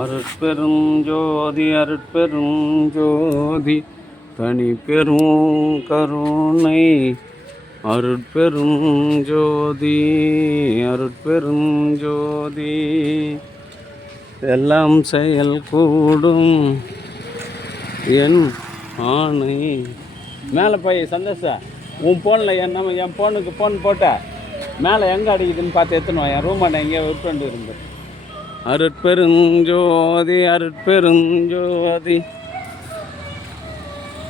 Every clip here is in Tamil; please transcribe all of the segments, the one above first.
அருட்பெரும் ஜோதி அருட்பெரும் ஜோதி தனி பெரும் கருணை அருட்பெரும் ஜோதி அருட்பெரும் ஜோதி எல்லாம் செயல் கூடும் என் ஆணை. மேலே போய் சந்தோஷா உன் ஃபோனில் என் ஃபோனுக்கு ஃபோன் போட்ட மேலே எங்கே அடிக்குதுன்னு பார்த்து எடுத்துன்னு என் ரூமாண்ட எங்கேயோ விட்டு இருந்து. அருட்பெருஞ்சோதி அருட்பெருஞ்சோதி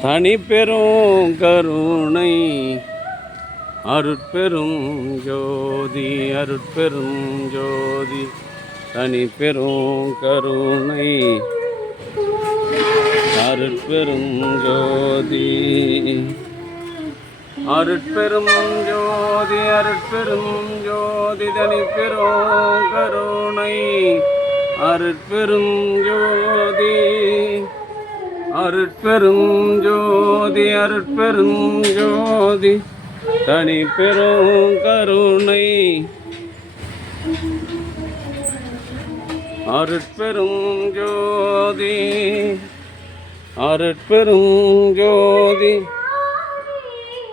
தனி பெரும் கருணை அருட்பெரும் ஜோதி அருட்பெரும் ஜோதி தனி பெரும் கருணை அருட்பெரும் ஜோதி அருட்பெரும் ஜோதி அருட்பெரும் ஜோதி தனி பெரும் கருணை அருட்பெரும் ஜோதி அருட்பெரும் ஜோதி அருட்பெரும் ஜோதி தனி பெரும் கருணை அருட்பெரும் ஜோதி அருட்பெரும் ஜோதி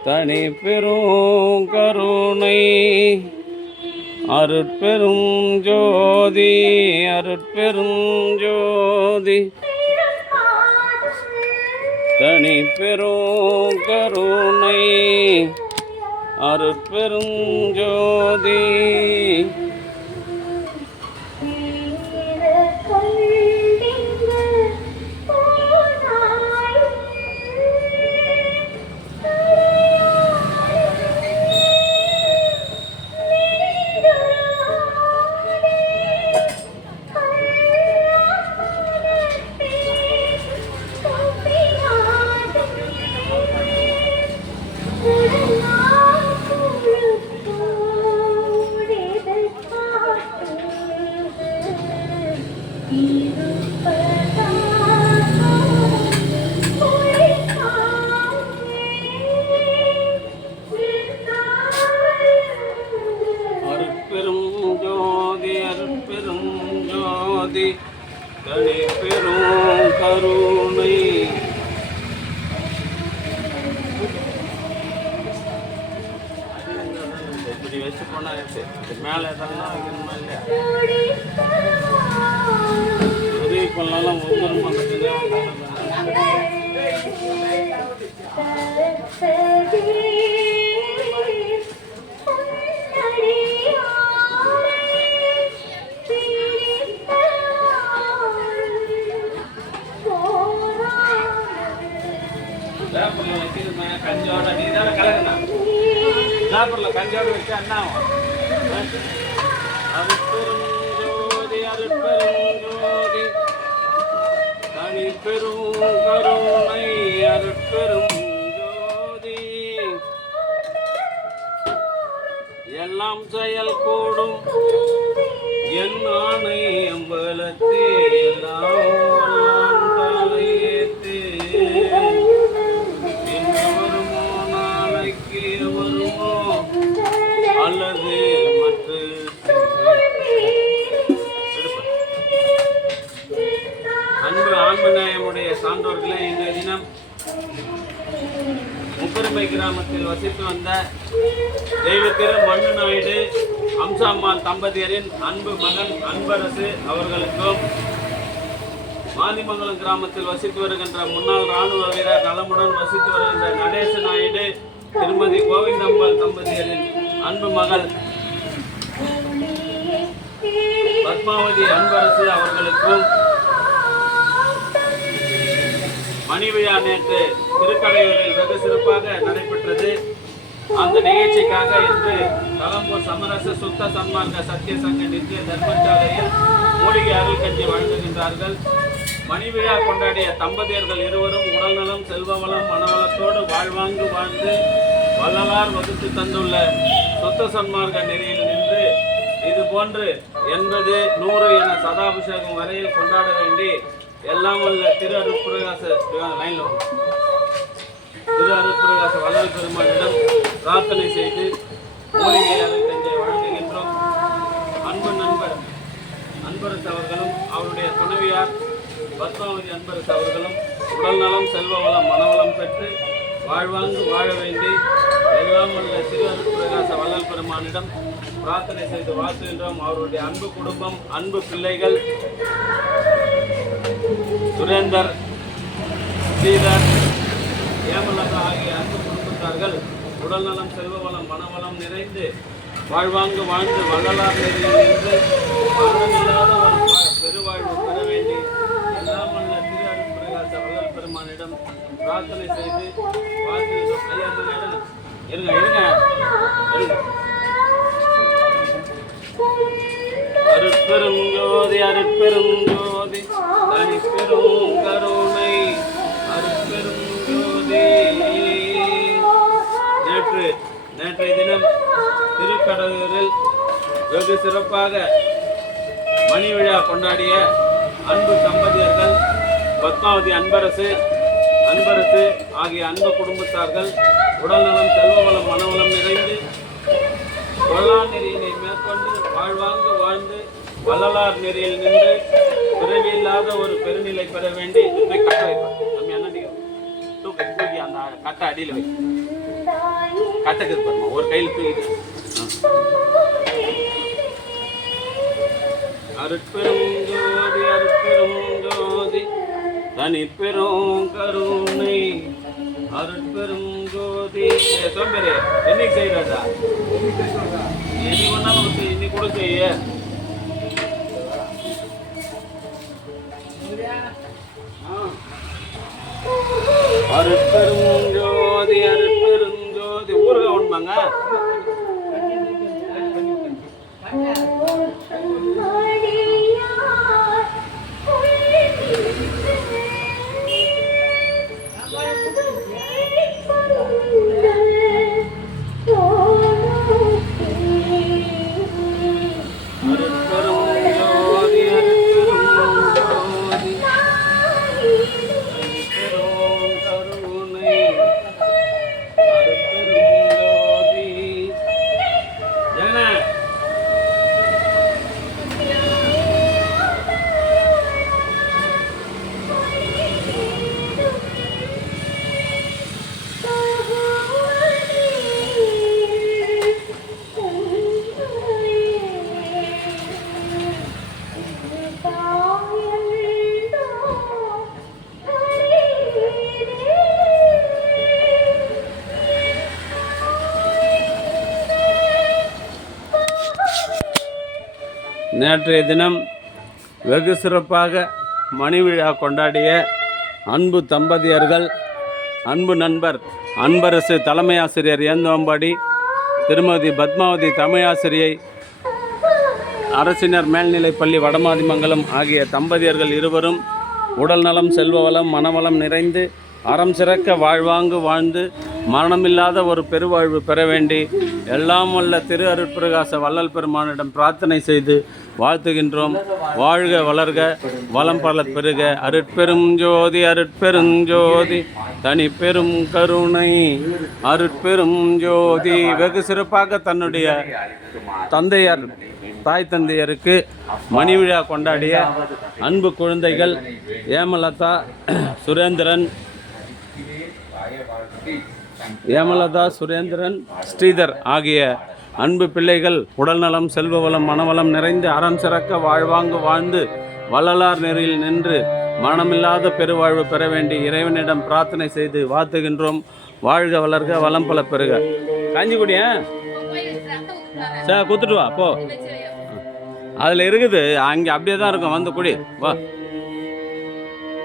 தனி பெரும் கருணை அருட்பெரும் ஜோதி அருட்பெரும் ஜோதி தனி பெரும் கருணை அருட்பெரும் ஜோதி தனி பெரும் கருணை இப்படி வச்சு போனா மேலே எதனா வைக்கணுமா இல்லையா உதவி பண்ணலாம் ஒவ்வொரு மதத்துலேயும் கஞ்சோட நீ தானே கலங்கண்ணா சாப்பிடலாம் கஞ்சோட வச்சு அண்ணாவும் அருட்பெரும் ஜோதி அருட்பெரும் ஜோதி தனி பெரும் கருணை அருட்பெரும் ஜோதி எல்லாம் செயல் கூடும் என் ஆணை அம்பலத்தே எல்லாம் தலையேத்தே அல்லது மற்ற அன்பு ஆன்மநேயமுடைய சான்றோர்களே, இந்த தினம் முப்பெருமை கிராமத்தில் வசித்து வந்த தெய்வத்திரு மண்ணு நாயுடு அம்சாம்மாள் தம்பதியரின் அன்பு மகன் அன்பரசு அவர்களுக்கும், மாந்திமங்கலம் கிராமத்தில் வசித்து வருகின்ற முன்னாள் இராணுவ வீரர் நலமுடன் வசித்து வருகின்ற நடேச நாயுடு திருமதி கோவிந்தம்மாள் தம்பதியரின் அன்பு மகள் பத்மாவதி அன்பரசு அவர்களுக்கும் மணிவிழா நேற்று திருக்கடையூரில் வெகு சிறப்பாக நடைபெற்றது. அந்த நிகழ்ச்சிக்காக இன்று கலம்பூர் சமரச சுத்த சன்மார்க்க சத்திய சங்க நித்திய தர்மசாலையில் மூலிகை அருள் கஞ்சி வழங்குகின்றார்கள். மணிவிழா கொண்டாடிய தம்பதியர்கள் இருவரும் உடல்நலம் செல்வவளம் மனவளத்தோடு வாழ்வாங்கு வாழ்ந்து வள்ளலார் வகுத்து தந்துள்ள சொத்த சன்மார்க்க நெறியில் நின்று இது போன்று 80, 100 என சதாபிஷேகம் வரையில் கொண்டாட வேண்டி எல்லாம் வல்ல திரு அருட்பிரகாச வள்ளல் பெருமானிடம் பிரார்த்தனை செய்து மூலிகை அருள் கஞ்சியை வழங்குகின்றோம். அன்பு நண்பர் அன்பரசு அவர்களும் அவருடைய துணைவியார் பத்மாவதி அன்பரசு அவர்களும் உடல் நலம், செல்வ வளம், மனவளம் பெற்று வாழ்வாங்கு வாழ வேண்டி எல்லாம் உள்ள திருவருட்பிரகாச வள்ளல் பெருமானிடம் பிரார்த்தனை செய்து வாழ்த்துகின்றோம். அவருடைய அன்பு குடும்பம், அன்பு பிள்ளைகள் சுரேந்தர், ஸ்ரீதர், ஏமலதா ஆகிய அன்பு குடும்பத்தார்கள் உடல் நலம், செல்வ வளம், மனவளம் நிறைந்து வாழ்வாங்கு வாழ்ந்து வள்ளலார் நெறியில் நின்று மரணமில்லாத ஒரு பெருவாழ்வு பெற வேண்டி எல்லாம் வல்ல திருவருட்பிரகாச வள்ளல் பெருமானிடம் பிரார்த்தனை செய்து வாழ்த்துகின்றோம். ஐயா இருங்க இருங்க இருங்க. அருட்பெரும் ஜோதி அருட்பெரும் ஜோதி தனிப்பெரும் கருணை அருட்பெரும் ஜோதி. நேற்றைய தினம் திருக்கடையூரில் வெகு சிறப்பாக மணி விழா கொண்டாடிய அன்பு தம்பதியர்கள் பத்மாவதி அன்பரசு ஆகிய அன்பு குடும்பத்தார்கள் உடல்நலம், செல்வவளம், மனவளம் நிறைந்து வள்ளலார் நெறியினை மேற்கொண்டு வாழ்வாங்கு வாழ்ந்து வள்ளலார் நெறியில் நின்று பிறவியில்லாத ஒரு பெருநிலை பெற வேண்டி போய் கட்ட வைப்பார். நம்ம என்ன தூக்கி அந்த கட்டை அடியில் வை, கட்டக்கு பாருமா, ஒரு கையில் தூக்கிட்டு அருட்பெரும் ஜோதி அருட்பெரும் ஜோதி தனிப்பெரும் கருணை அருட்பெரும் ஜோதி. சோம்பேறி என்னைக்கு செய்யறதா? என்னைக்கு ஒன்னாலும் இன்னைக்கு கூட செய்ய. அருட்பெரும் ஜோதி அருட்பெரும் ஜோதி. ஊருக உண்மைங்க. நேற்றைய தினம் வெகு சிறப்பாக மணி விழா கொண்டாடிய அன்பு தம்பதியர்கள், அன்பு நண்பர் அன்பரசு தலைமை ஆசிரியர் ஏந்தோம்பாடி, திருமதி பத்மாவதி தமிழாசிரியை அரசினர் மேல்நிலைப்பள்ளி வடமாதிமங்கலம் ஆகிய தம்பதியர்கள் இருவரும் உடல் நலம், செல்வ வளம், மனவளம் நிறைந்து அறம் சிறக்க வாழ்வாங்கு வாழ்ந்து மரணமில்லாத ஒரு பெருவாழ்வு பெற வேண்டி எல்லாம் வல்ல திரு அருட்பிரகாச வள்ளல் பெருமானிடம் பிரார்த்தனை செய்து வாழ்த்துகின்றோம். வாழ்க வளர்க வளம் பல பெருக. அருட்பெரும் ஜோதி அருட்பெரும் ஜோதி தனிப்பெரும் கருணை அருட்பெரும் ஜோதி. வெகு சிறப்பாக தன்னுடைய தந்தையார், தாய் தந்தையருக்கு மணி விழா கொண்டாடிய அன்பு குழந்தைகள் ஏமலதா, சுரேந்திரன், ஸ்ரீதர் ஆகிய அன்பு பிள்ளைகள் உடல்நலம், செல்வ வளம், மனவளம் நிறைந்து அறம் சிறக்க வாழ்வாங்கு வாழ்ந்து வள்ளலார் நெறியில் நின்று மரணமில்லாத பெருவாழ்வு பெற வேண்டி இறைவனிடம் பிரார்த்தனை செய்து வாழ்த்துகின்றோம். வாழ்க வளர்க வளம் பல பெருக. காஞ்சி குடிய சார் குத்துட்டு வா போ, அதில் இருக்குது, அங்கே அப்படியே தான் இருக்கும், வந்து குடி வா.